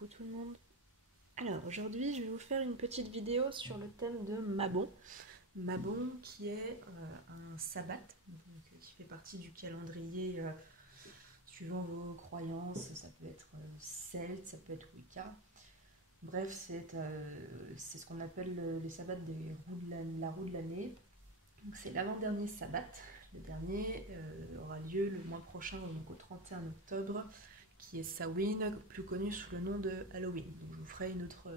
Coucou tout le monde. Alors aujourd'hui je vais vous faire une petite vidéo sur le thème de Mabon. Mabon qui est un sabbat, donc, qui fait partie du calendrier suivant vos croyances. Ça peut être celte, ça peut être Wicca. Bref, c'est ce qu'on appelle les sabbats des la roue de l'année. Donc c'est l'avant-dernier sabbat. Le dernier aura lieu le mois prochain, donc au 31 octobre, qui est Samhain, plus connu sous le nom de Halloween. Donc je vous ferai une autre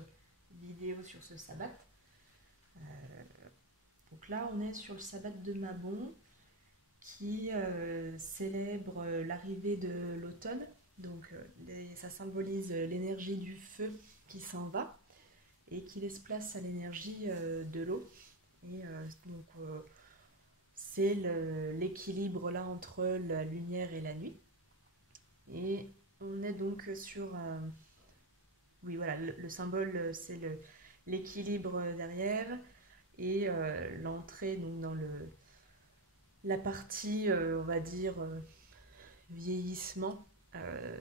vidéo sur ce sabbat. Donc là, on est sur le sabbat de Mabon, qui célèbre l'arrivée de l'automne. Donc ça symbolise l'énergie du feu qui s'en va et qui laisse place à l'énergie de l'eau. Et donc c'est l'équilibre là entre la lumière et la nuit. Et on est donc sur oui voilà, le symbole c'est l'équilibre derrière et l'entrée donc dans la partie on va dire vieillissement,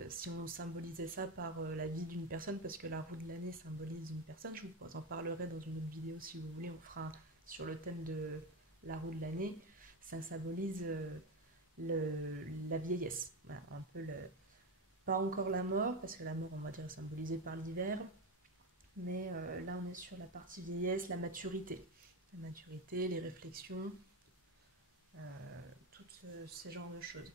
si on symbolisait ça par la vie d'une personne, parce que la roue de l'année symbolise une personne. Je vous en parlerai dans une autre vidéo si vous voulez, on fera sur le thème de la roue de l'année. Ça symbolise la vieillesse, voilà, un peu pas encore la mort, parce que la mort on va dire est symbolisée par l'hiver, mais là on est sur la partie vieillesse, la maturité, les réflexions, tous ces genres de choses.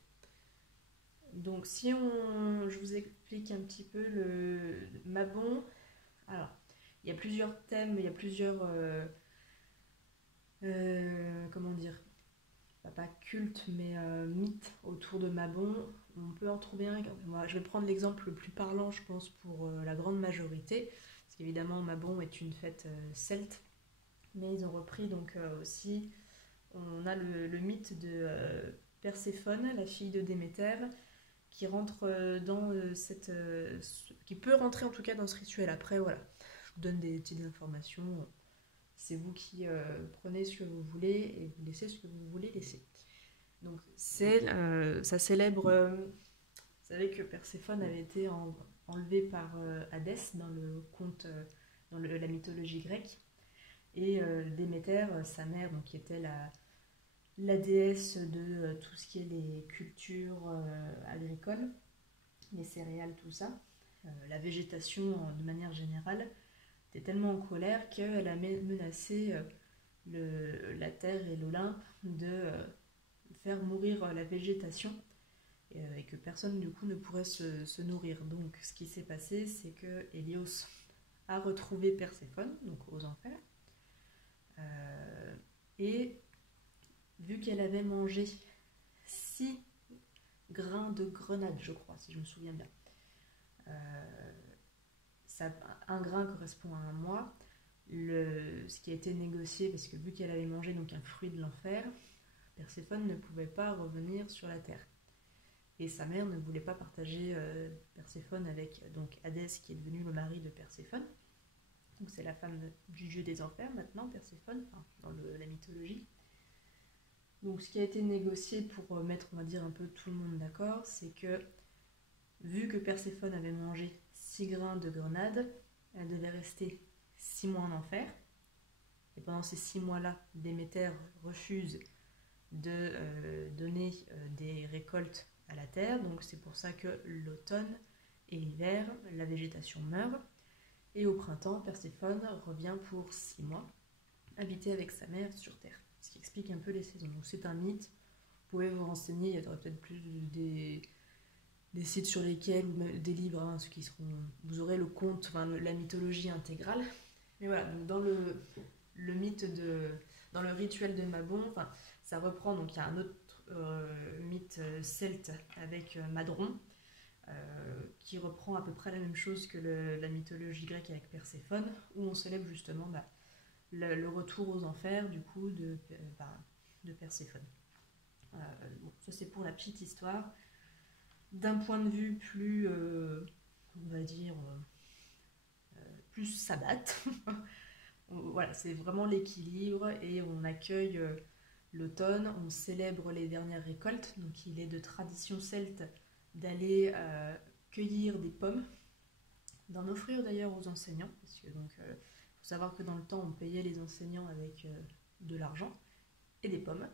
Donc si je vous explique un petit peu le Mabon, alors il y a plusieurs thèmes, il y a plusieurs comment dire, pas culte mais mythe autour de Mabon. On peut en trouver un. Je vais prendre l'exemple le plus parlant, je pense, pour la grande majorité, parce qu'évidemment Mabon est une fête celte, mais ils ont repris donc aussi, on a le mythe de Perséphone, la fille de Déméter, qui rentre dans cette qui peut rentrer en tout cas dans ce rituel. Après voilà, je vous donne des petites informations, c'est vous qui prenez ce que vous voulez et vous laissez ce que vous voulez laisser. Donc ça célèbre, vous savez que Perséphone avait été enlevée par Hadès dans le conte, dans la mythologie grecque, et Déméter, sa mère, donc, qui était la déesse de tout ce qui est les cultures agricoles, les céréales, tout ça, la végétation de manière générale, était tellement en colère qu'elle a menacé la terre et l'Olympe de faire mourir la végétation, et que personne du coup ne pourrait se nourrir. Donc ce qui s'est passé, c'est que Hélios a retrouvé Perséphone, donc aux enfers, et vu qu'elle avait mangé 6 grains de grenade, je crois, si je me souviens bien, un grain correspond à un mois. Ce qui a été négocié, parce que vu qu'elle avait mangé donc un fruit de l'enfer, Perséphone ne pouvait pas revenir sur la terre. Et sa mère ne voulait pas partager Perséphone avec donc Hadès, qui est devenu le mari de Perséphone. Donc c'est la femme du dieu des enfers maintenant, Perséphone, enfin, dans la mythologie. Donc ce qui a été négocié pour mettre, on va dire, un peu tout le monde d'accord, c'est que vu que Perséphone avait mangé 6 grains de grenade, elle devait rester 6 mois en enfer. Et pendant ces 6 mois-là, Déméter refuse de donner des récoltes à la terre. Donc c'est pour ça que l'automne et l'hiver, la végétation meurt. Et au printemps, Perséphone revient pour 6 mois habiter avec sa mère sur terre. Ce qui explique un peu les saisons. Donc c'est un mythe. Vous pouvez vous renseigner, il y aura peut-être plus des sites sur lesquels, ou même des livres, hein, ceux qui seront, vous aurez le conte, enfin la mythologie intégrale. Mais voilà, donc dans le mythe dans le rituel de Mabon, enfin, ça reprend, donc il y a un autre mythe celte avec Madron, qui reprend à peu près la même chose que la mythologie grecque avec Perséphone, où on célèbre justement le retour aux enfers du coup de Perséphone. Bon, ça c'est pour la petite histoire. D'un point de vue plus, on va dire, plus sabbat, voilà, c'est vraiment l'équilibre, et on accueille l'automne, on célèbre les dernières récoltes. Donc il est de tradition celte d'aller cueillir des pommes d'en offrir d'ailleurs aux enseignants, parce que donc faut savoir que dans le temps on payait les enseignants avec de l'argent et des pommes,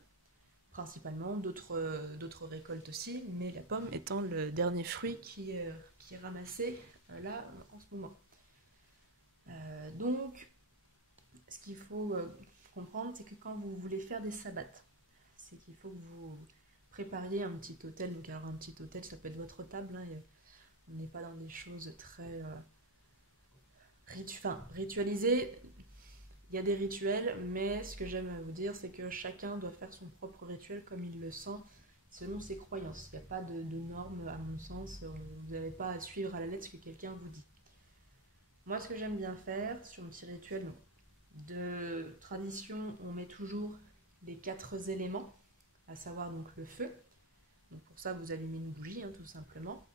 principalement, d'autres récoltes aussi, mais la pomme étant le dernier fruit qui est ramassé là en ce moment. Donc ce qu'il faut comprendre, c'est que quand vous voulez faire des sabbats, c'est qu'il faut que vous prépariez un petit autel. Donc alors un petit autel, ça peut être votre table, hein, on n'est pas dans des choses très ritualisées. Il y a des rituels, mais ce que j'aime vous dire, c'est que chacun doit faire son propre rituel comme il le sent, selon ses croyances. Il n'y a pas de normes, à mon sens. Vous n'avez pas à suivre à la lettre ce que quelqu'un vous dit. Moi, ce que j'aime bien faire sur un petit rituel de tradition, on met toujours les 4 éléments, à savoir donc le feu. Donc pour ça, vous allumez une bougie, hein, tout simplement.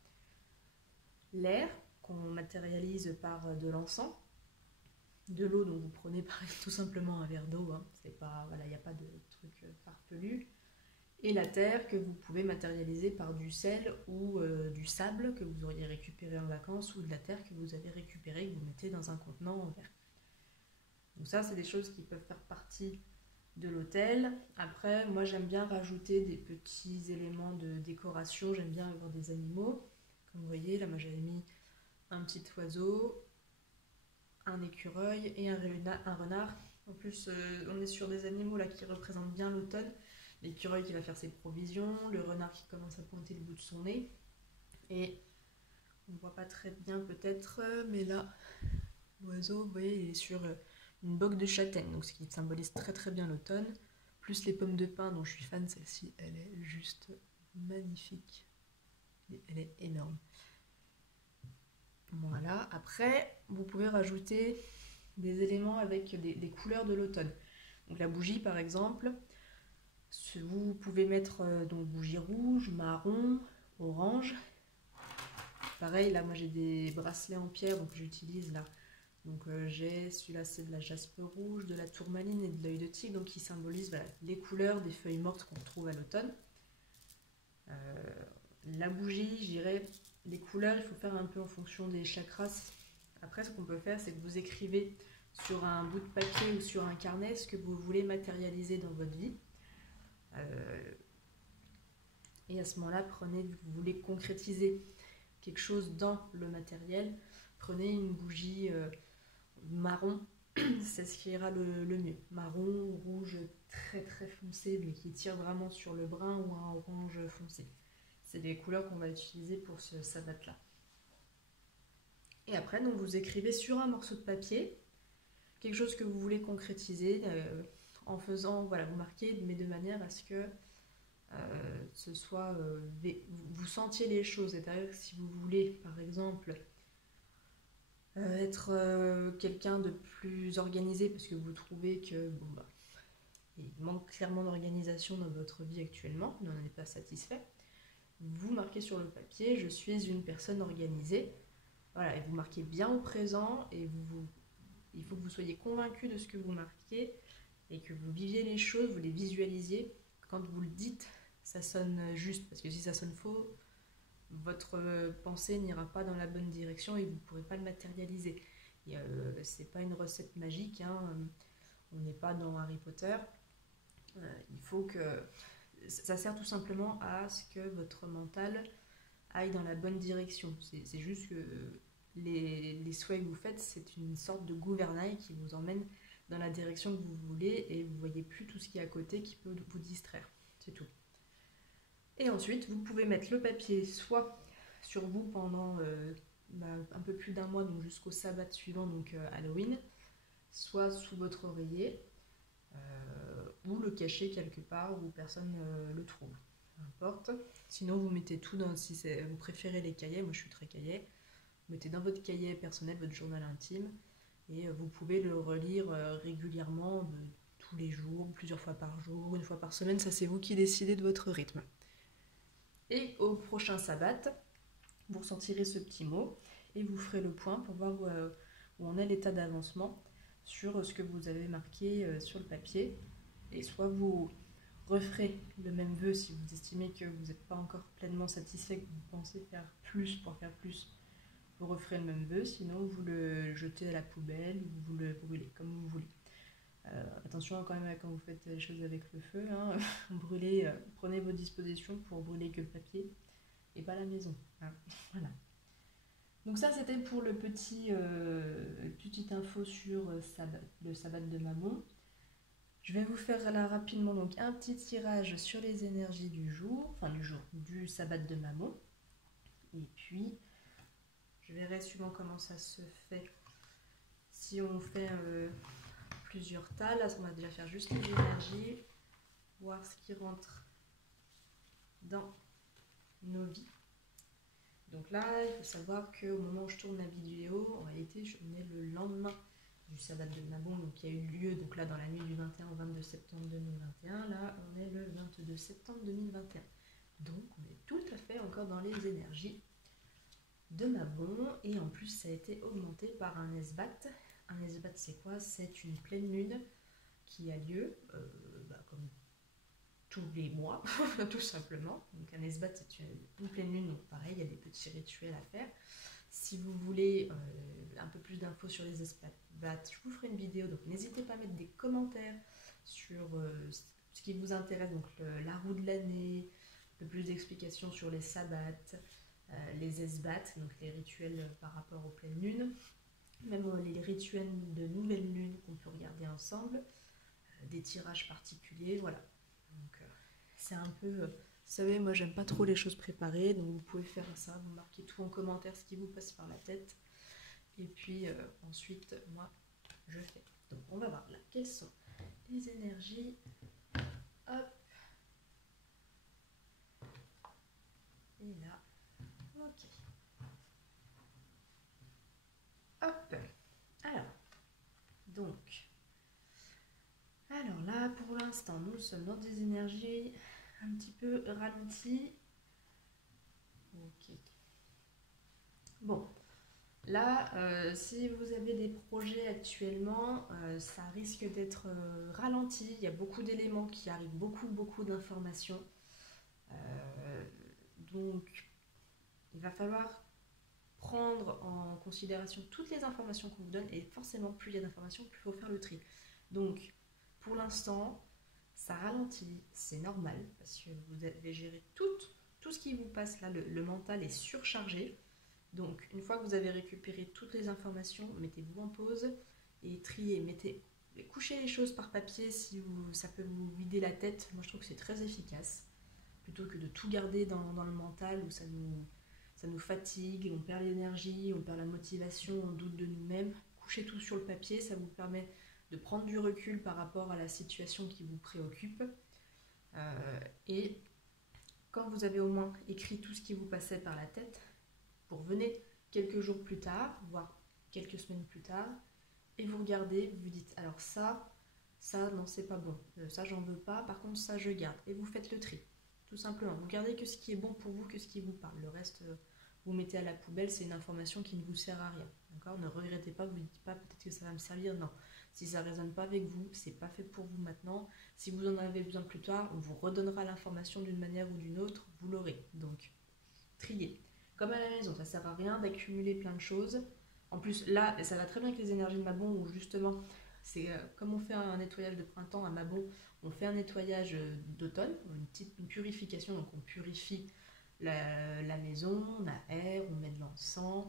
L'air, qu'on matérialise par de l'encens. De l'eau, donc vous prenez tout simplement un verre d'eau, hein. C'est pas, voilà, il n'y a pas de truc farfelu. Et la terre, que vous pouvez matérialiser par du sel ou du sable que vous auriez récupéré en vacances, ou de la terre que vous avez récupérée, que vous mettez dans un contenant en verre. Donc ça, c'est des choses qui peuvent faire partie de l'autel. Après, moi j'aime bien rajouter des petits éléments de décoration. J'aime bien avoir des animaux. Comme vous voyez, là moi j'avais mis un petit oiseau, un écureuil et un renard. En plus, on est sur des animaux là qui représentent bien l'automne. L'écureuil qui va faire ses provisions, le renard qui commence à pointer le bout de son nez. Et on ne voit pas très bien peut-être, mais là, l'oiseau, vous voyez, il est sur une bogue de châtaigne, donc ce qui symbolise très très bien l'automne. Plus les pommes de pin dont je suis fan, celle-ci, elle est juste magnifique. Elle est énorme. Voilà, après, vous pouvez rajouter des éléments avec des couleurs de l'automne. Donc la bougie, par exemple, vous pouvez mettre donc bougie rouge, marron, orange. Pareil, là, moi j'ai des bracelets en pierre, donc j'utilise là. Donc j'ai celui-là, c'est de la jaspe rouge, de la tourmaline et de l'œil de tigre, donc qui symbolisent voilà, les couleurs des feuilles mortes qu'on trouve à l'automne. La bougie, je dirais, les couleurs, il faut faire un peu en fonction des chakras. Après, ce qu'on peut faire, c'est que vous écrivez sur un bout de papier ou sur un carnet ce que vous voulez matérialiser dans votre vie. Et à ce moment-là, vous voulez concrétiser quelque chose dans le matériel, prenez une bougie marron, c'est ce qui ira le mieux. Marron, rouge très très foncé, mais qui tire vraiment sur le brun, ou un orange foncé. C'est les couleurs qu'on va utiliser pour ce sabbat-là. Et après, donc, vous écrivez sur un morceau de papier quelque chose que vous voulez concrétiser en faisant, voilà, vous marquez, mais de manière à ce que ce soit, vous sentiez les choses. C'est-à-dire que si vous voulez, par exemple, être quelqu'un de plus organisé, parce que vous trouvez que bon, bah, il manque clairement d'organisation dans votre vie actuellement, vous n'en êtes pas satisfait, vous marquez sur le papier « Je suis une personne organisée ». Voilà, et vous marquez bien au présent, et il faut que vous soyez convaincu de ce que vous marquez, et que vous viviez les choses, vous les visualisiez. Quand vous le dites, ça sonne juste, parce que si ça sonne faux, votre pensée n'ira pas dans la bonne direction et vous ne pourrez pas le matérialiser. C'est pas une recette magique, hein, on n'est pas dans Harry Potter. Il faut que... Ça sert tout simplement à ce que votre mental aille dans la bonne direction. C'est juste que les souhaits que vous faites, c'est une sorte de gouvernail qui vous emmène dans la direction que vous voulez et vous ne voyez plus tout ce qui est à côté qui peut vous distraire. C'est tout. Et ensuite, vous pouvez mettre le papier soit sur vous pendant un peu plus d'un mois, donc jusqu'au sabbat suivant, donc Halloween, soit sous votre oreiller, ou le cacher quelque part où personne ne le trouve. Peu importe. Sinon, vous mettez tout dans... Si vous préférez les cahiers, moi je suis très cahier, vous mettez dans votre cahier personnel, votre journal intime, et vous pouvez le relire régulièrement, tous les jours, plusieurs fois par jour, une fois par semaine, ça c'est vous qui décidez de votre rythme. Et au prochain sabbat, vous ressentirez ce petit mot et vous ferez le point pour voir où en est l'état d'avancement sur ce que vous avez marqué sur le papier. Et soit vous referez le même vœu si vous estimez que vous n'êtes pas encore pleinement satisfait, que vous pensez faire plus pour faire plus Vous referez le même vœu, sinon vous le jetez à la poubelle ou vous le brûlez, comme vous voulez. Attention quand même quand vous faites les choses avec le feu, hein. Brûlez, prenez vos dispositions pour brûler que le papier et pas la maison. Hein. Voilà. Donc ça c'était pour le petite info sur le sabbat de Mammon. Je vais vous faire là rapidement donc un petit tirage sur les énergies du jour, du sabbat de Mammon. Et puis je verrai suivant comment ça se fait. Si on fait plusieurs tas, là on va déjà faire juste les énergies, voir ce qui rentre dans nos vies. Donc là, il faut savoir qu'au moment où je tourne la vidéo, en réalité, on est le lendemain du sabbat de Mammon, donc qui a eu lieu donc là dans la nuit du 21 au 22 septembre 2021. Là, on est le 22 septembre 2021. Donc, on est tout à fait encore dans les énergies de Mammon, et en plus, ça a été augmenté par un esbat. Un esbat, c'est quoi? C'est une pleine lune qui a lieu, comme tous les mois, tout simplement. Donc un esbat, c'est une pleine lune, donc pareil, il y a des petits rituels à faire. Si vous voulez un peu plus d'infos sur les esbats, je vous ferai une vidéo, donc n'hésitez pas à mettre des commentaires sur ce qui vous intéresse, donc la roue de l'année, un peu plus d'explications sur les sabbats, les esbats, donc les rituels par rapport aux pleines lunes, même les rituels de nouvelle lune qu'on peut regarder ensemble, des tirages particuliers, voilà. Donc c'est un peu, vous savez, moi j'aime pas trop les choses préparées, donc vous pouvez faire ça, vous marquez tout en commentaire ce qui vous passe par la tête, et puis ensuite moi je fais. Donc on va voir là quelles sont les énergies. Hop, et là, ok. Hop, alors là pour l'instant nous sommes dans des énergies un petit peu ralenties. Ok. Bon, là, si vous avez des projets actuellement, ça risque d'être ralenti. Il y a beaucoup d'éléments qui arrivent, beaucoup d'informations. Donc, il va falloir prendre en considération toutes les informations qu'on vous donne. Et forcément, plus il y a d'informations, plus il faut faire le tri. Donc, pour l'instant, ça ralentit, c'est normal, parce que vous devez gérer tout ce qui vous passe là. Le mental est surchargé. Donc, une fois que vous avez récupéré toutes les informations, mettez-vous en pause et triez. Couchez les choses par papier si ça peut vous vider la tête. Moi, je trouve que c'est très efficace. Plutôt que de tout garder dans le mental où ça nous fatigue, on perd l'énergie, on perd la motivation, on doute de nous-mêmes. Couchez tout sur le papier, ça vous permet de prendre du recul par rapport à la situation qui vous préoccupe. Et quand vous avez au moins écrit tout ce qui vous passait par la tête, vous revenez quelques jours plus tard, voire quelques semaines plus tard, et vous regardez, vous vous dites, alors ça non c'est pas bon, ça j'en veux pas, par contre ça je garde, et vous faites le tri, tout simplement. Vous gardez que ce qui est bon pour vous, que ce qui vous parle, le reste vous mettez à la poubelle, c'est une information qui ne vous sert à rien, d'accord? Ne regrettez pas, vous ne dites pas peut-être que ça va me servir, non. Si ça ne résonne pas avec vous, c'est pas fait pour vous maintenant. Si vous en avez besoin plus tard, on vous redonnera l'information d'une manière ou d'une autre, vous l'aurez. Donc, triez. Comme à la maison, ça ne sert à rien d'accumuler plein de choses. En plus, là, ça va très bien avec les énergies de Mammon, où justement, c'est comme on fait un nettoyage de printemps à Mammon, on fait un nettoyage d'automne, une purification, donc on purifie la maison, on aère, on met de l'encens.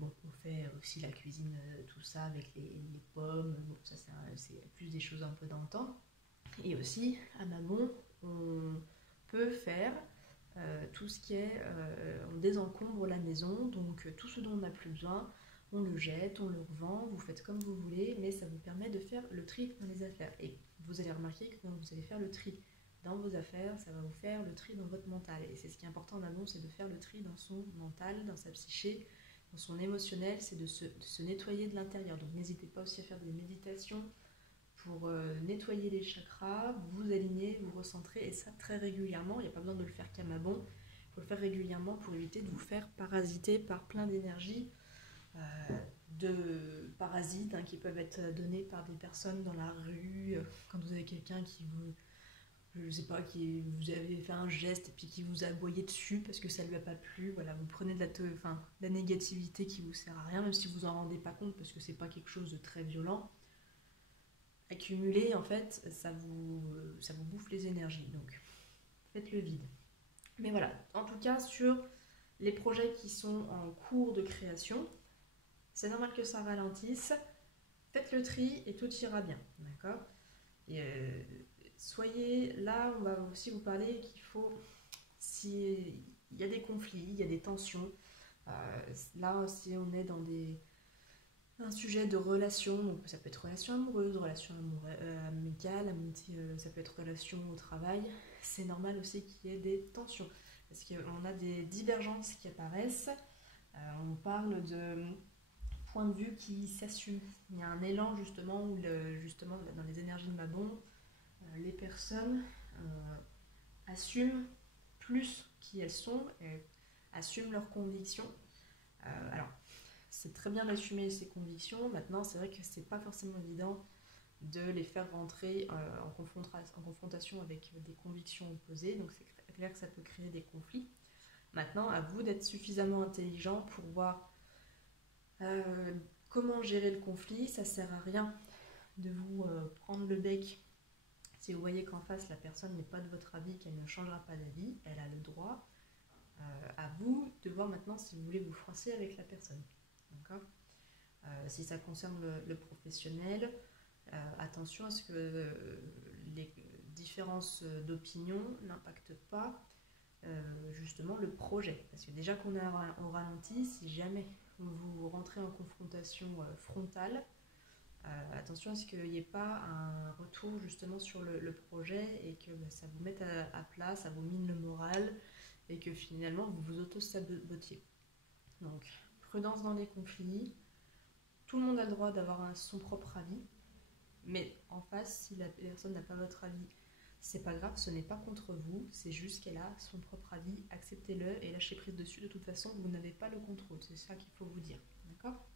On fait aussi la cuisine, tout ça, avec les pommes. Bon, ça, c'est plus des choses un peu dans le temps. Et aussi, à Mammon, on peut faire tout ce qui est, on désencombre la maison, donc tout ce dont on n'a plus besoin, on le jette, on le revend, vous faites comme vous voulez, mais ça vous permet de faire le tri dans les affaires. Et vous allez remarquer que quand vous allez faire le tri dans vos affaires, ça va vous faire le tri dans votre mental. Et c'est ce qui est important en amont, c'est de faire le tri dans son mental, dans sa psyché, dans son émotionnel, c'est de se nettoyer de l'intérieur. Donc n'hésitez pas aussi à faire des méditations pour nettoyer les chakras, vous aligner, vous recentrer, et ça très régulièrement. Il n'y a pas besoin de le faire qu'à Mammon, il faut le faire régulièrement pour éviter de vous faire parasiter par plein d'énergies, de parasites qui peuvent être donnés par des personnes dans la rue, quand vous avez quelqu'un qui vous je sais pas, qui vous avez fait un geste et puis qui vous a aboyé dessus parce que ça lui a pas plu. Voilà, vous prenez de la négativité qui vous sert à rien, même si vous en rendez pas compte parce que c'est pas quelque chose de très violent. Accumuler, en fait, ça vous bouffe les énergies. Donc, faites le vide. Mais voilà, en tout cas, sur les projets qui sont en cours de création, c'est normal que ça ralentisse. Faites le tri et tout ira bien. D'accord? Et soyez là, on va aussi vous parler qu'il faut, s'il y a des conflits, il y a des tensions, là si on est dans un sujet de relation, donc ça peut être relation amoureuse, relation amicale, ça peut être relation au travail, c'est normal aussi qu'il y ait des tensions, parce qu'on a des divergences qui apparaissent, on parle de points de vue qui s'assument, il y a un élan justement, où justement dans les énergies de Mabon, les personnes assument plus qui elles sont, et assument leurs convictions. Alors, c'est très bien d'assumer ses convictions. Maintenant, c'est vrai que c'est pas forcément évident de les faire rentrer en confrontation avec des convictions opposées. Donc, c'est clair que ça peut créer des conflits. Maintenant, à vous d'être suffisamment intelligent pour voir comment gérer le conflit. Ça sert à rien de vous prendre le bec si vous voyez qu'en face la personne n'est pas de votre avis, qu'elle ne changera pas d'avis. Elle a le droit. À vous de voir maintenant si vous voulez vous froisser avec la personne. D'accord ? Si ça concerne le professionnel, attention à ce que les différences d'opinion n'impactent pas justement le projet. Parce que déjà qu'on est au ralenti, si jamais vous rentrez en confrontation frontale, attention à ce qu'il n'y ait pas un retour justement sur le projet et que ça vous mette à plat, ça vous mine le moral et que finalement vous vous auto-sabotiez. Donc, prudence dans les conflits. Tout le monde a le droit d'avoir son propre avis, mais en face, si la personne n'a pas votre avis, c'est pas grave, ce n'est pas contre vous, c'est juste qu'elle a son propre avis, acceptez-le et lâchez prise dessus. De toute façon, vous n'avez pas le contrôle, c'est ça qu'il faut vous dire. D'accord ?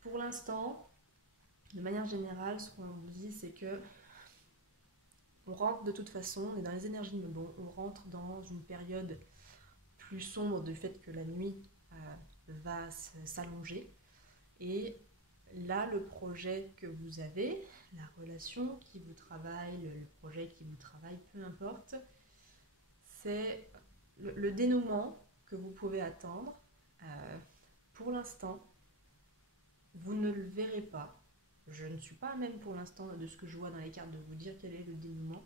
Pour l'instant, de manière générale, ce qu'on vous dit, c'est que on rentre de toute façon, on est dans les énergies de Mabon, on rentre dans une période plus sombre du fait que la nuit va s'allonger. Et là, le projet que vous avez, la relation qui vous travaille, le projet qui vous travaille, peu importe, c'est le dénouement que vous pouvez attendre. Pour l'instant, vous ne le verrez pas. Je ne suis pas même pour l'instant, de ce que je vois dans les cartes, de vous dire quel est le dénouement.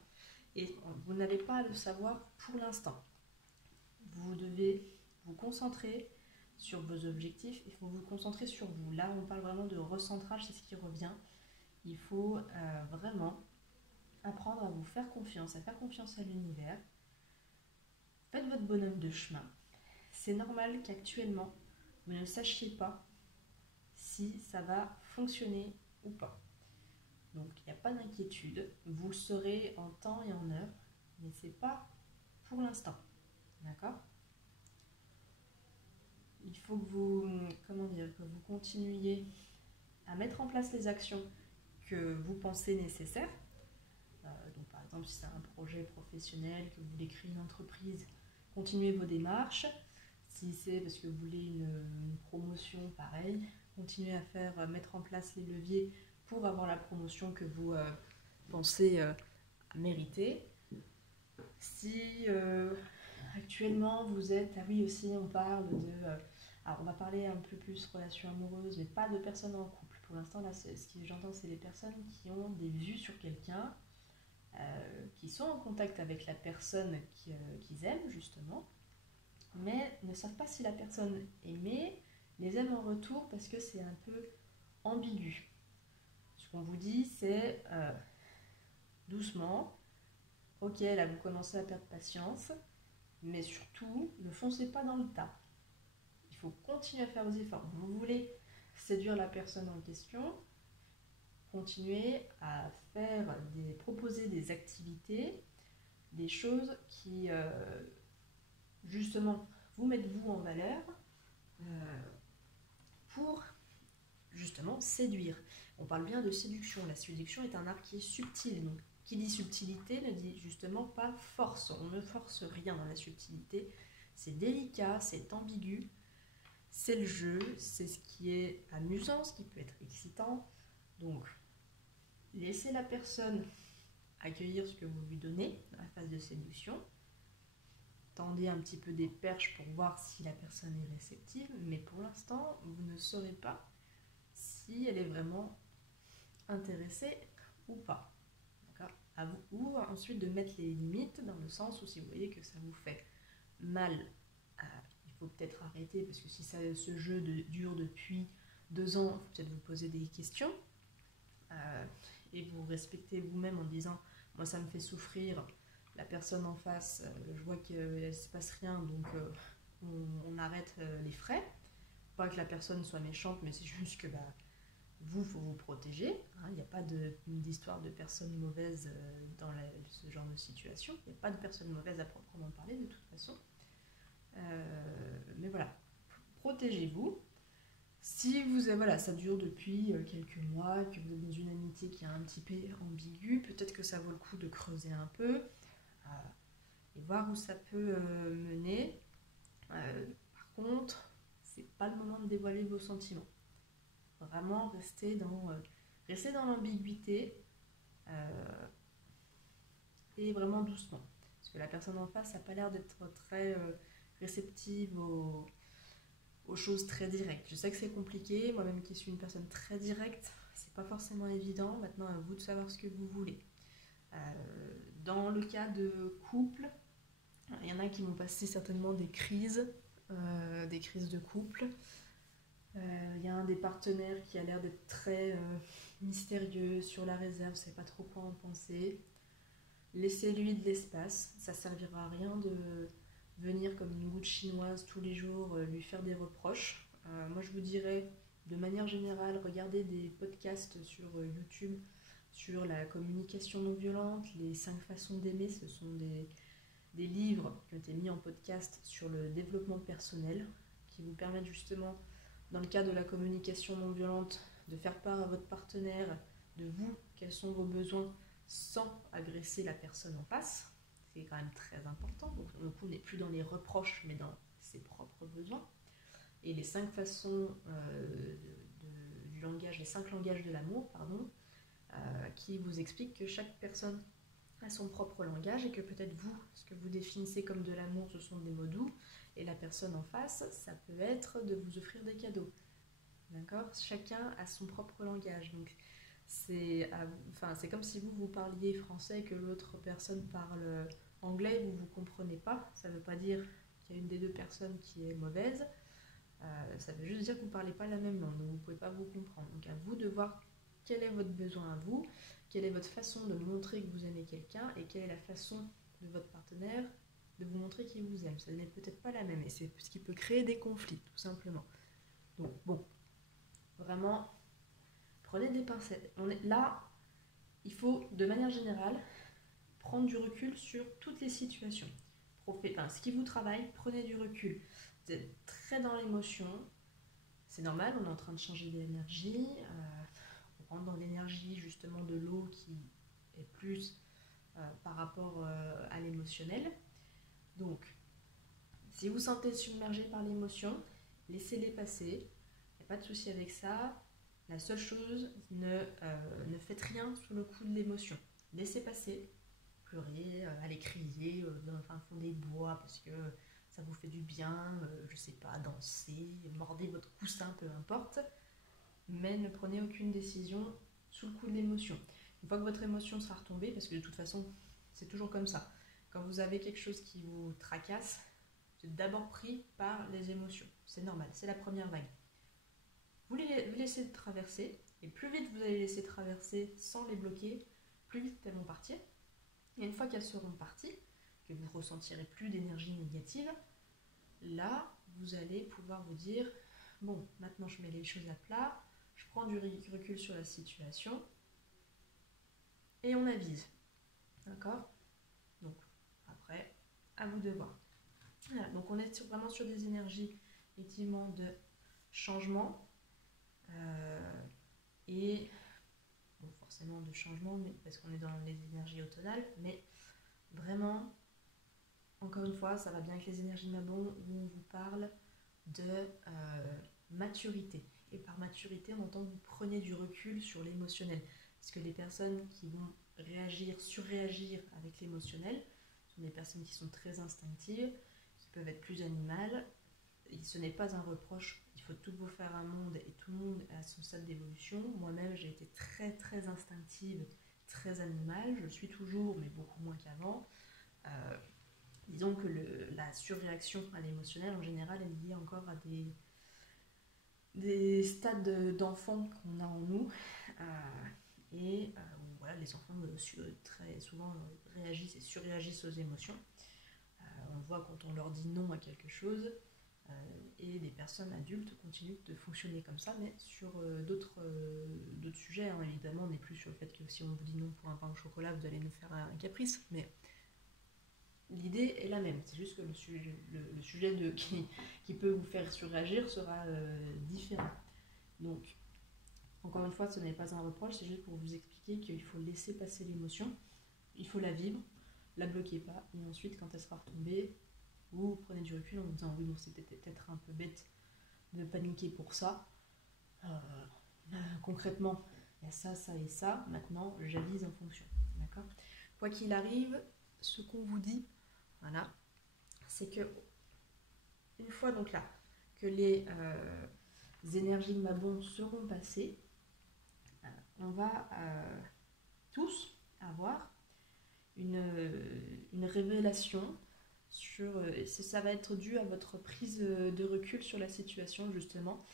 Et vous n'allez pas à le savoir pour l'instant. Vous devez vous concentrer sur vos objectifs, il faut vous concentrer sur vous. Là, on parle vraiment de recentrage, c'est ce qui revient. Il faut vraiment apprendre à vous faire confiance, à faire confiance à l'univers. Faites votre bonhomme de chemin. C'est normal qu'actuellement, vous ne sachiez pas si ça va fonctionner ou pas. Donc, il n'y a pas d'inquiétude. Vous le saurez en temps et en heure, mais ce n'est pas pour l'instant. D'accord ? Il faut que vous continuiez à mettre en place les actions que vous pensez nécessaires. Donc par exemple, si c'est un projet professionnel, que vous voulez créer une entreprise, continuez vos démarches. Si c'est parce que vous voulez une promotion, pareil, continuez à mettre en place les leviers pour avoir la promotion que vous pensez mériter. Si actuellement vous êtes, ah oui aussi on parle de, alors on va parler un peu plus relation amoureuse, mais pas de personnes en couple. Pour l'instant là, ce que j'entends, c'est les personnes qui ont des vues sur quelqu'un, qui sont en contact avec la personne qu'ils aiment justement, mais ne savent pas si la personne aimée les aime en retour parce que c'est un peu ambigu. Ce qu'on vous dit, c'est doucement, ok, là vous commencez à perdre patience, mais surtout, ne foncez pas dans le tas. Il faut continuer à faire vos efforts. Vous voulez séduire la personne en question, continuez à proposer des activités, des choses qui, justement, vous mettent vous en valeur pour, justement, séduire. On parle bien de séduction. La séduction est un art qui est subtil, donc Qui dit subtilité ne dit justement pas force. On ne force rien dans la subtilité. C'est délicat, c'est ambigu, c'est le jeu, c'est ce qui est amusant, ce qui peut être excitant. Donc, laissez la personne accueillir ce que vous lui donnez dans la phase de séduction. Tendez un petit peu des perches pour voir si la personne est réceptive, mais pour l'instant, vous ne saurez pas si elle est vraiment intéressée ou pas. D'accord ? À vous, ou ensuite de mettre les limites dans le sens où si vous voyez que ça vous fait mal, il faut peut-être arrêter parce que si ce jeu dure depuis 2 ans, il faut peut-être vous poser des questions et vous respecter vous-même en disant moi ça me fait souffrir, la personne en face, je vois qu'il ne se passe rien donc on arrête les frais. Pas que la personne soit méchante, mais c'est juste que vous, faut vous protéger. Il n'y a pas d'histoire de personne mauvaise dans ce genre de situation. Il n'y a pas de personne mauvaise à proprement parler de toute façon. Mais voilà, protégez-vous. Si vous voilà, ça dure depuis quelques mois, que vous êtes dans une amitié qui est un petit peu ambiguë, peut-être que ça vaut le coup de creuser un peu et voir où ça peut mener. Par contre, c'est pas le moment de dévoiler vos sentiments. Vraiment rester dans l'ambiguïté et vraiment doucement. Parce que la personne en face n'a pas l'air d'être très réceptive aux choses très directes. Je sais que c'est compliqué, moi-même qui suis une personne très directe, c'est pas forcément évident. Maintenant, à vous de savoir ce que vous voulez. Dans le cas de couple, il y en a qui vont passer certainement des crises de couple. Il y a un des partenaires qui a l'air d'être très mystérieux, sur la réserve, ne sait pas trop quoi en penser. Laissez-lui de l'espace, ça ne servira à rien de venir comme une goutte chinoise tous les jours lui faire des reproches. Moi je vous dirais, de manière générale, regardez des podcasts sur YouTube sur la communication non violente, les 5 façons d'aimer. Ce sont des livres qui ont été mis en podcast sur le développement personnel qui vous permettent justement, dans le cas de la communication non violente, de faire part à votre partenaire de vous, quels sont vos besoins sans agresser la personne en face. C'est quand même très important. Donc, on n'est plus dans les reproches, mais dans ses propres besoins. Et les 5 façons du langage, les 5 langages de l'amour, pardon, qui vous expliquent que chaque personne a son propre langage et que peut-être vous, ce que vous définissez comme de l'amour, ce sont des mots doux, et la personne en face, ça peut être de vous offrir des cadeaux. D'accord ? Chacun a son propre langage. Donc, c'est comme si vous parliez français et que l'autre personne parle anglais, vous ne vous comprenez pas. Ça ne veut pas dire qu'il y a une des deux personnes qui est mauvaise. Ça veut juste dire que vous ne parlez pas la même langue, donc vous ne pouvez pas vous comprendre. Donc à vous de voir quel est votre besoin à vous, quelle est votre façon de montrer que vous aimez quelqu'un et quelle est la façon de votre partenaire de vous montrer qu'il vous aime. Ça n'est peut-être pas la même et c'est ce qui peut créer des conflits, tout simplement. Donc bon, vraiment, prenez des pincettes. Là, il faut, de manière générale, prendre du recul sur toutes les situations. Ce qui vous travaille, prenez du recul. Vous êtes très dans l'émotion, c'est normal, on est en train de changer d'énergie. On rentre dans l'énergie justement de l'eau qui est plus par rapport à l'émotionnel. Donc, si vous sentez submergé par l'émotion, laissez-les passer. Il n'y a pas de souci avec ça. La seule chose, ne faites rien sous le coup de l'émotion. Laissez passer, pleurer, aller crier dans le fin fond des bois parce que ça vous fait du bien, je sais pas, danser, mordez votre coussin, peu importe. Mais ne prenez aucune décision sous le coup de l'émotion. Une fois que votre émotion sera retombée, parce que de toute façon, c'est toujours comme ça. Quand vous avez quelque chose qui vous tracasse, vous êtes d'abord pris par les émotions. C'est normal, c'est la première vague. Vous les laissez traverser, et plus vite vous allez laisser traverser sans les bloquer, plus vite elles vont partir. Et une fois qu'elles seront parties, que vous ne ressentirez plus d'énergie négative, là, vous allez pouvoir vous dire, bon, maintenant je mets les choses à plat, je prends du recul sur la situation, et on avise. D'accord ? Donc, après, à vous de voir. Voilà, donc on est vraiment sur des énergies, effectivement, de changement, et bon, forcément de changement, mais parce qu'on est dans les énergies automnales, mais vraiment, encore une fois, ça va bien avec les énergies Mabon où on vous parle de maturité. Et par maturité, on entend que vous preniez du recul sur l'émotionnel. Parce que les personnes qui vont surréagir avec l'émotionnel, sont des personnes qui sont très instinctives, qui peuvent être plus animales. Et ce n'est pas un reproche, il faut tout vous faire un monde et tout le monde a son stade d'évolution. Moi-même, j'ai été très très instinctive, très animale, je le suis toujours, mais beaucoup moins qu'avant. Disons que la surréaction à l'émotionnel, en général, elle est liée encore à des stades d'enfants qu'on a en nous. Où, voilà, les enfants très souvent réagissent et surréagissent aux émotions. On le voit quand on leur dit non à quelque chose. Et des personnes adultes continuent de fonctionner comme ça, mais sur d'autres sujets. Hein. Évidemment, on n'est plus sur le fait que si on vous dit non pour un pain au chocolat, vous allez nous faire un caprice, mais l'idée est la même. C'est juste que le sujet qui peut vous faire surréagir sera différent. Donc, encore une fois, ce n'est pas un reproche, c'est juste pour vous expliquer qu'il faut laisser passer l'émotion, il faut la vivre, la bloquez pas, et ensuite, quand elle sera retombée, vous prenez du recul en vous disant oui, bon, c'était peut-être un peu bête de paniquer pour ça. Concrètement, il y a ça, ça et ça. Maintenant, j'avise en fonction. D'accord ? Quoi qu'il arrive, ce qu'on vous dit, voilà, c'est que une fois donc là que les énergies de Mabon seront passées, on va tous avoir une révélation ça va être dû à votre prise de recul sur la situation, justement,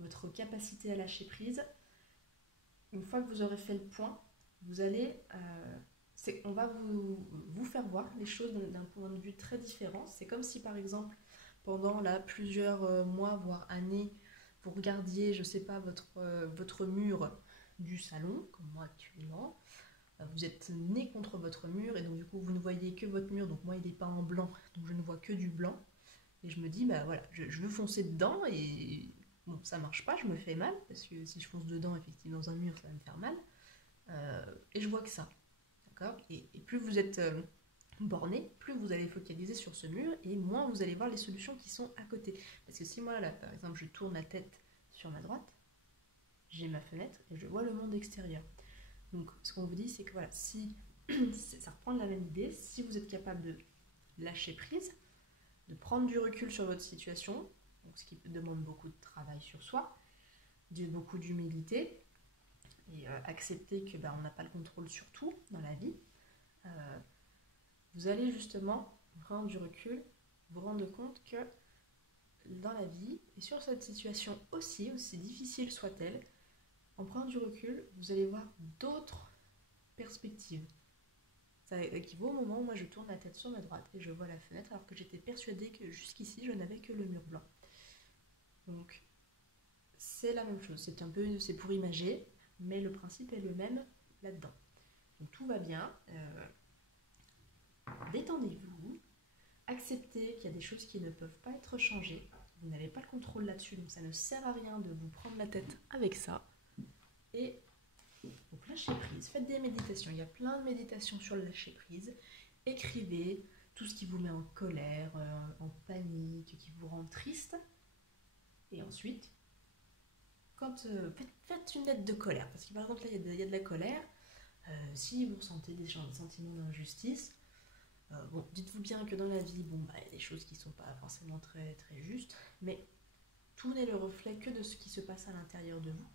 votre capacité à lâcher prise. Une fois que vous aurez fait le point, vous allez, on va vous faire voir les choses d'un point de vue très différent. C'est comme si, par exemple, pendant plusieurs mois, voire années, vous regardiez, je sais pas, votre mur du salon, comme moi actuellement. Vous êtes né contre votre mur et donc du coup vous ne voyez que votre mur, donc moi il est peint en blanc, donc je ne vois que du blanc. Et je me dis, bah voilà, je veux foncer dedans et bon, ça marche pas, je me fais mal, parce que si je fonce dedans, effectivement, dans un mur, ça va me faire mal. Et je vois que ça, d'accord ? Et plus vous êtes borné, plus vous allez focaliser sur ce mur et moins vous allez voir les solutions qui sont à côté. Parce que si moi, là, par exemple, je tourne la tête sur ma droite, j'ai ma fenêtre et je vois le monde extérieur. Donc, ce qu'on vous dit, c'est que voilà, si ça reprend la même idée, si vous êtes capable de lâcher prise, de prendre du recul sur votre situation, donc ce qui demande beaucoup de travail sur soi, beaucoup d'humilité, et accepter que on n'a pas le contrôle sur tout dans la vie, vous allez justement prendre du recul, vous rendre compte que dans la vie, et sur cette situation aussi difficile soit-elle, en prenant du recul, vous allez voir d'autres perspectives. Ça équivaut au moment où moi je tourne la tête sur ma droite et je vois la fenêtre alors que j'étais persuadée que jusqu'ici je n'avais que le mur blanc. Donc c'est la même chose, c'est pour imager, mais le principe est le même là-dedans. Donc tout va bien, détendez-vous, acceptez qu'il y a des choses qui ne peuvent pas être changées, vous n'avez pas le contrôle là-dessus, donc ça ne sert à rien de vous prendre la tête avec ça. Et donc lâchez prise, faites des méditations, il y a plein de méditations sur le lâcher prise, écrivez tout ce qui vous met en colère, en panique, qui vous rend triste, et ensuite, faites une lettre de colère, parce que par exemple là il y a de la colère, si vous ressentez des sentiments d'injustice, dites-vous bien que dans la vie, il y a des choses qui ne sont pas forcément très, très justes, mais tout n'est le reflet que de ce qui se passe à l'intérieur de vous.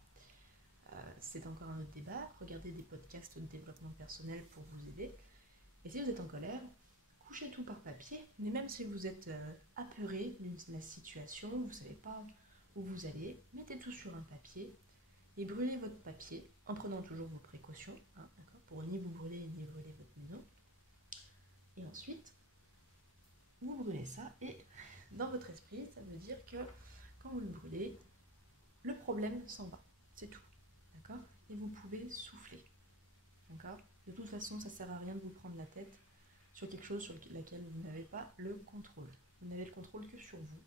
C'est encore un autre débat, regardez des podcasts de développement personnel pour vous aider. Et si vous êtes en colère, couchez tout par papier, mais même si vous êtes apeuré de la situation, vous ne savez pas où vous allez, mettez tout sur un papier et brûlez votre papier en prenant toujours vos précautions, d'accord, pour ni vous brûler ni brûler votre maison. Et ensuite, vous brûlez ça et dans votre esprit, ça veut dire que quand vous le brûlez, le problème s'en va, c'est tout. D'accord ? Et vous pouvez souffler. D'accord ? De toute façon, ça ne sert à rien de vous prendre la tête sur quelque chose sur laquelle vous n'avez pas le contrôle. Vous n'avez le contrôle que sur vous.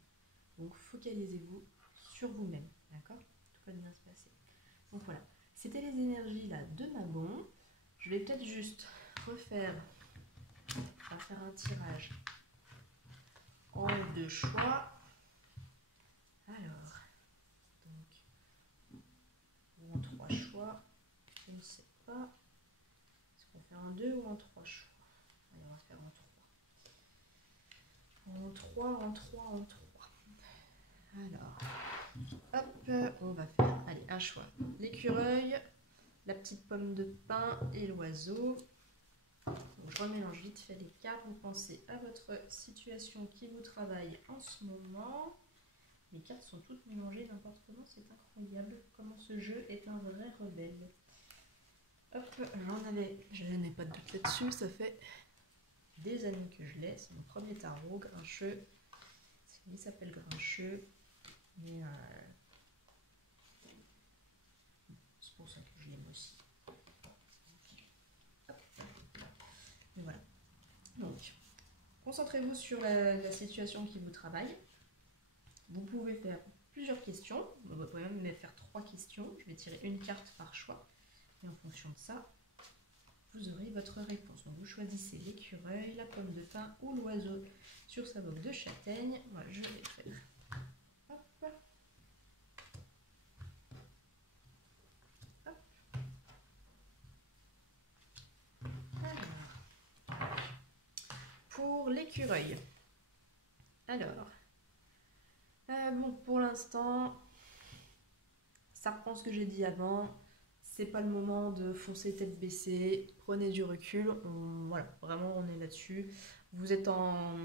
Donc focalisez-vous sur vous-même. D'accord ? Tout va bien se passer. Donc voilà. C'était les énergies là de Magon. Je vais peut-être juste refaire, on va faire un tirage en 2 choix. Alors, donc, ou en 3 choix, je ne sais pas. Est-ce qu'on fait en 2 ou en 3 choix? Allez, on va faire en 3. En 3, en 3, en 3. Alors, hop, on va faire, allez, un choix. L'écureuil, la petite pomme de pin et l'oiseau. Donc, je remélange vite fait les cartes. Vous pensez à votre situation qui vous travaille en ce moment. Les cartes sont toutes mélangées n'importe comment, c'est incroyable. Comment ce jeu est un vrai rebelle. Hop, je n'ai pas de doute là-dessus, ça fait des années que je l'ai. C'est mon premier tarot, Grincheux. Il s'appelle Grincheux. Mais c'est pour ça que je l'aime aussi. Et voilà. Donc, concentrez-vous sur la situation qui vous travaille. Vous pouvez faire plusieurs questions. Vous pouvez même faire 3 questions. Je vais tirer une carte par choix. Et en fonction de ça, vous aurez votre réponse. Donc, vous choisissez l'écureuil, la pomme de pin ou l'oiseau sur sa boque de châtaigne. Moi, je vais faire. Hop. Hop. Alors, pour l'écureuil. Alors, bon, pour l'instant, ça reprend ce que j'ai dit avant. C'est pas le moment de foncer tête baissée. Prenez du recul. Voilà, vraiment, on est là-dessus. Vous êtes en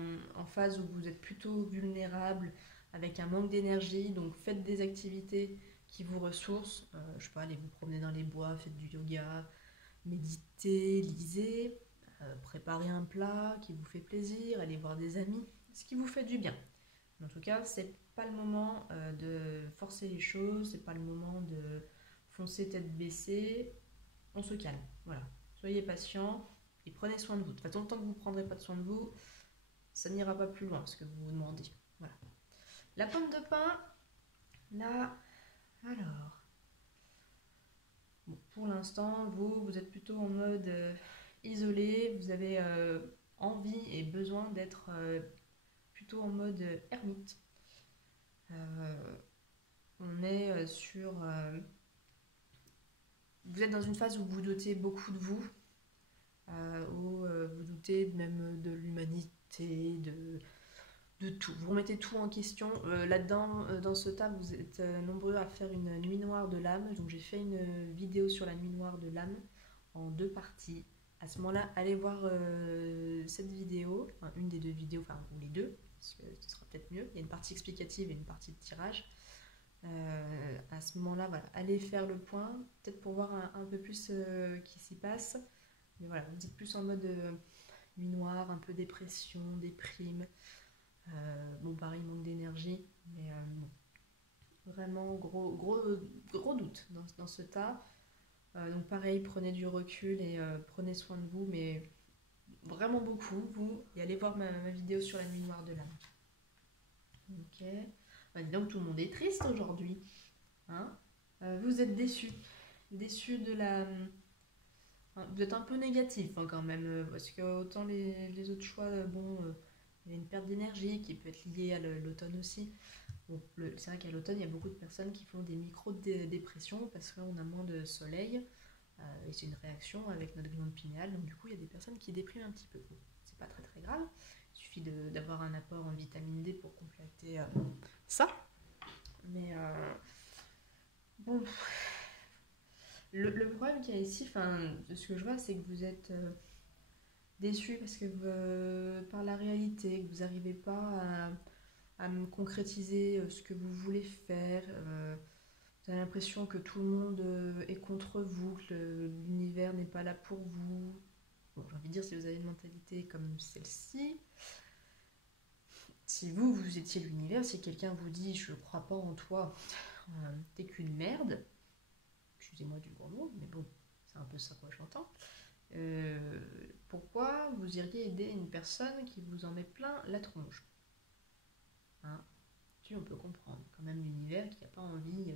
phase où vous êtes plutôt vulnérable, avec un manque d'énergie. Donc, faites des activités qui vous ressourcent. Je sais pas, allez vous promener dans les bois, faites du yoga, méditez, lisez, préparez un plat qui vous fait plaisir, allez voir des amis, ce qui vous fait du bien. En tout cas, c'est pas le moment de forcer les choses, c'est pas le moment de foncer tête baissée. On se calme, voilà. Soyez patient et prenez soin de vous. De toute façon, tant que vous ne prendrez pas de soin de vous, ça n'ira pas plus loin, ce que vous vous demandez. Voilà. La pomme de pin, là, alors. Bon, pour l'instant, vous êtes plutôt en mode isolé, vous avez envie et besoin d'être plutôt en mode ermite. On est sur... vous êtes dans une phase où vous doutez beaucoup de vous, où vous doutez même de l'humanité, de tout. Vous remettez tout en question. Là-dedans, dans ce tas, vous êtes nombreux à faire une nuit noire de l'âme. Donc j'ai fait une vidéo sur la nuit noire de l'âme en 2 parties. À ce moment-là, allez voir cette vidéo, enfin, une des 2 vidéos, enfin ou les 2, parce que ce sera peut-être mieux. Il y a une partie explicative et une partie de tirage. À ce moment-là, voilà, allez faire le point, peut-être pour voir un peu plus qui s'y passe. Mais voilà, vous êtes plus en mode nuit noire, un peu dépression, déprime. Bon, pareil, manque d'énergie, mais bon, vraiment gros doute dans ce tas. Donc pareil, prenez du recul et prenez soin de vous, mais vraiment beaucoup, vous, et allez voir ma vidéo sur la nuit noire de l'âme. Ok. Donc tout le monde est triste aujourd'hui. Hein, vous êtes déçus de la... Vous êtes un peu négatif hein, quand même, parce que autant les autres choix, bon, il y a une perte d'énergie qui peut être liée à l'automne aussi. Bon, c'est vrai qu'à l'automne, il y a beaucoup de personnes qui font des micro-dépressions parce qu'on a moins de soleil, et c'est une réaction avec notre glande pinéale, donc du coup, il y a des personnes qui dépriment un petit peu. Bon, c'est pas très grave, il suffit d'avoir un apport en vitamine D pour compléter ça. Mais bon, le problème qu'il y a ici, de ce que je vois, c'est que vous êtes déçu parce que par la réalité, que vous n'arrivez pas à concrétiser ce que vous voulez faire. Vous avez l'impression que tout le monde est contre vous, que l'univers n'est pas là pour vous. Bon, j'ai envie de dire, si vous avez une mentalité comme celle-ci, si vous étiez l'univers, si quelqu'un vous dit « je ne crois pas en toi, t'es qu'une merde », excusez-moi du gros mot, mais bon, c'est un peu ça quoi j'entends. Pourquoi vous iriez aider une personne qui vous en met plein la tronche hein? là-dessus, on peut comprendre. Quand même l'univers qui n'a pas envie.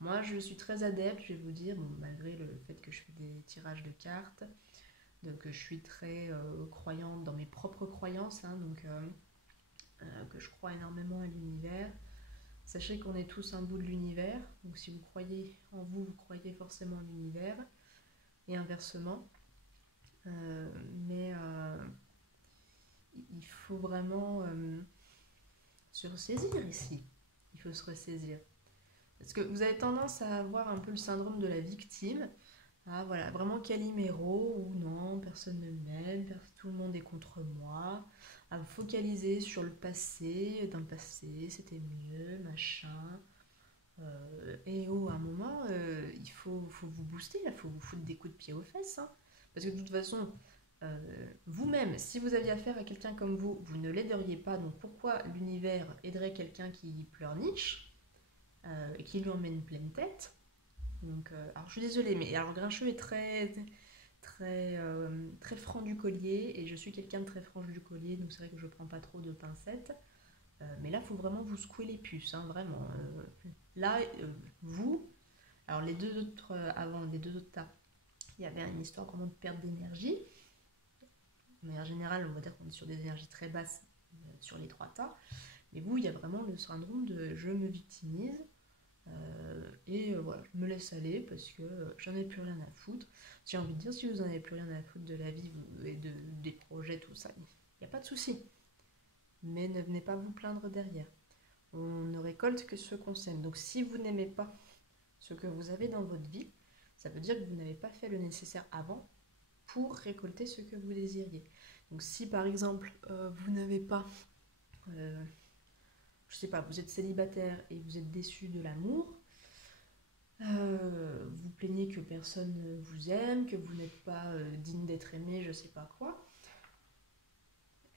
Moi, je suis très adepte, je vais vous dire, bon, malgré le fait que je fais des tirages de cartes, donc je suis très croyante dans mes propres croyances, hein, donc que je crois énormément à l'univers. Sachez qu'on est tous un bout de l'univers, donc si vous croyez en vous, vous croyez forcément en l'univers, et inversement. Mais il faut vraiment se ressaisir ici. Il faut se ressaisir. Parce que vous avez tendance à avoir un peu le syndrome de la victime. Ah voilà, vraiment Calimero, ou non, personne ne m'aime, tout le monde est contre moi. À vous focaliser sur le passé, d'un passé, c'était mieux, machin. Et à un moment, il faut vous booster, il faut vous foutre des coups de pied aux fesses. Hein. Parce que de toute façon, vous-même, si vous aviez affaire à quelqu'un comme vous, vous ne l'aideriez pas. Donc pourquoi l'univers aiderait quelqu'un qui pleurniche et qui lui emmène pleine tête? Donc, alors je suis désolée, mais alors Grincheux est très franc du collier, et je suis quelqu'un de très franc du collier, donc c'est vrai que je prends pas trop de pincettes. Mais là, il faut vraiment vous secouer les puces, hein, vraiment. Là, vous, alors les deux autres, avant les deux autres tas, il y avait une histoire vraiment de perte d'énergie. De manière générale, on va dire qu'on est sur des énergies très basses sur les trois tas. Mais vous, il y a vraiment le syndrome de je me victimise. Voilà, je me laisse aller parce que j'en ai plus rien à foutre. J'ai envie de dire, si vous n'en avez plus rien à foutre de la vie et des projets, tout ça, il n'y a pas de souci. Mais ne venez pas vous plaindre derrière. On ne récolte que ce qu'on sème. Donc si vous n'aimez pas ce que vous avez dans votre vie, ça veut dire que vous n'avez pas fait le nécessaire avant pour récolter ce que vous désiriez. Donc si par exemple vous n'avez pas... je sais pas, vous êtes célibataire et vous êtes déçu de l'amour, vous plaignez que personne ne vous aime, que vous n'êtes pas digne d'être aimé, je sais pas quoi.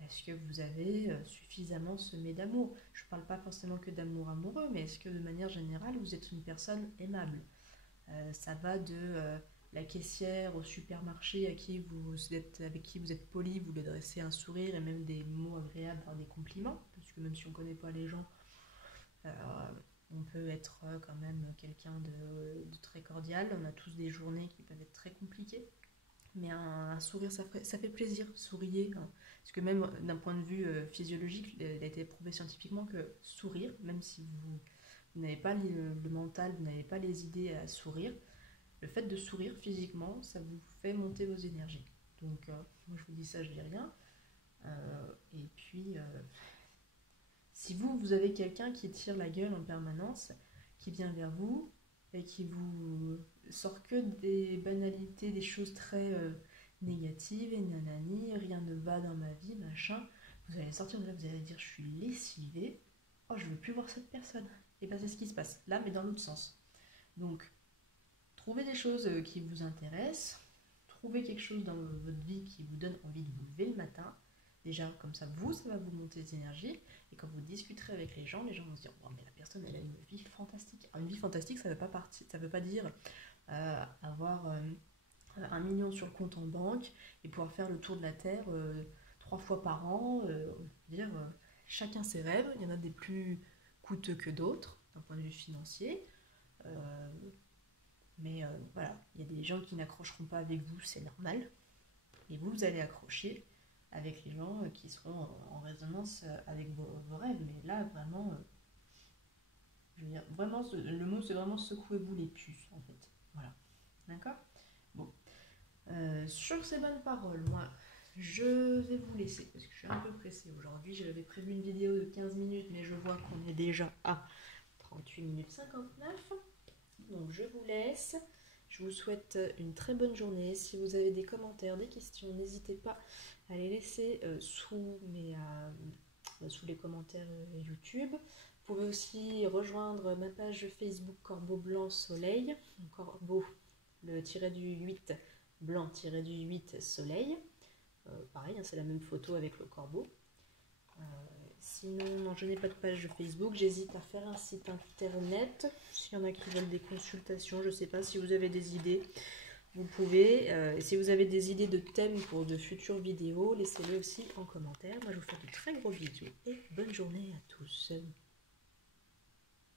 Est-ce que vous avez suffisamment semé d'amour? Je ne parle pas forcément que d'amour amoureux, mais est-ce que de manière générale, vous êtes une personne aimable? Ça va de la caissière au supermarché avec qui vous êtes poli, vous lui adressez un sourire et même des mots agréables, des compliments, parce que même si on ne connaît pas les gens, on peut être quand même quelqu'un de très cordial. On a tous des journées qui peuvent être très compliquées. Mais un sourire, ça fait plaisir, souriez. Hein. Parce que même d'un point de vue physiologique, il a été prouvé scientifiquement que sourire, même si vous n'avez pas le mental, vous n'avez pas les idées à sourire, le fait de sourire physiquement, ça vous fait monter vos énergies. Donc, moi je vous dis ça, je dis rien. Et puis, si vous avez quelqu'un qui tire la gueule en permanence, qui vient vers vous, et qui vous sort que des banalités, des choses très négatives, et nanani, rien ne va dans ma vie, machin, vous allez sortir de là, vous allez dire je suis lessivée, oh je veux plus voir cette personne. Et bien c'est ce qui se passe, là mais dans l'autre sens. Donc, trouvez des choses qui vous intéressent, trouvez quelque chose dans votre vie qui vous donne envie de vous lever le matin. Déjà, comme ça va vous monter des énergies. Et quand vous discuterez avec les gens vont se dire oh, mais la personne, elle a une vie fantastique. Alors, une vie fantastique, ça veut pas dire avoir 1 million sur le compte en banque et pouvoir faire le tour de la Terre 3 fois par an. Chacun ses rêves. Il y en a des plus coûteux que d'autres, d'un point de vue financier. Mais voilà, il y a des gens qui n'accrocheront pas avec vous, c'est normal. Et vous allez accrocher avec les gens qui seront en résonance avec vos rêves. Mais là, vraiment, je veux dire, vraiment, le mot, c'est vraiment secouez-vous les puces, en fait. Voilà. D'accord? Bon. Sur ces bonnes paroles, moi, je vais vous laisser, parce que je suis un peu pressée aujourd'hui. J'avais prévu une vidéo de 15 minutes, mais je vois qu'on est déjà à 38 minutes 59. Donc, je vous laisse. Je vous souhaite une très bonne journée. Si vous avez des commentaires, des questions, n'hésitez pas à les laisser sous les commentaires YouTube. Vous pouvez aussi rejoindre ma page Facebook Corbeau Blanc Soleil. Corbeau, le tiré du 8, blanc tiré du 8 Soleil. Pareil, hein, c'est la même photo avec le corbeau. Sinon, non, je n'ai pas de page Facebook. J'hésite à faire un site internet. S'il y en a qui veulent des consultations, je ne sais pas si vous avez des idées. Vous pouvez, et si vous avez des idées de thèmes pour de futures vidéos, laissez-les aussi en commentaire. Moi, je vous fais de très gros bisous et bonne journée à tous.